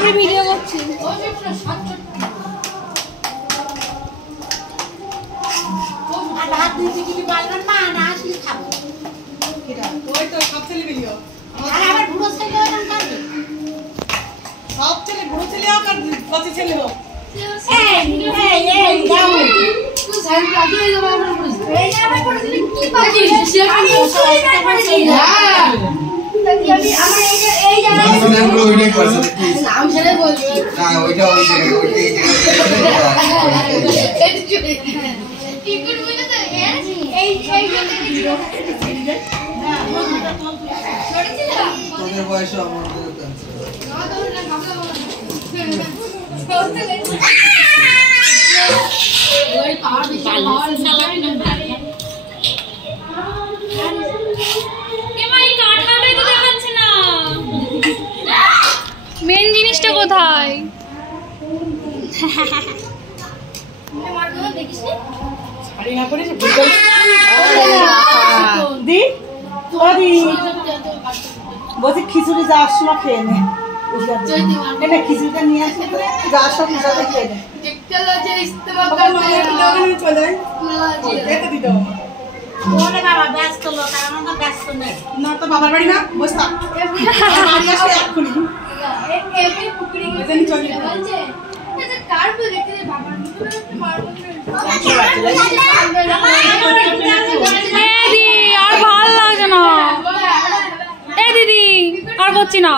আমি ভিডিও করছি। মেন জিনিসটা কোথায়? বলছি খিচুড়ি যাওয়ার সময় খেয়ে নে, খিচুড়িটা নিয়ে আসলে যাওয়ার সময় সাথে খেয়ে নে। ব্যস্ত লোক, আমার ব্যস্ত নেই না তো, বাবার বাড়ি না বসে আর ভাল লাগে না। এই দিদি আর করছি না।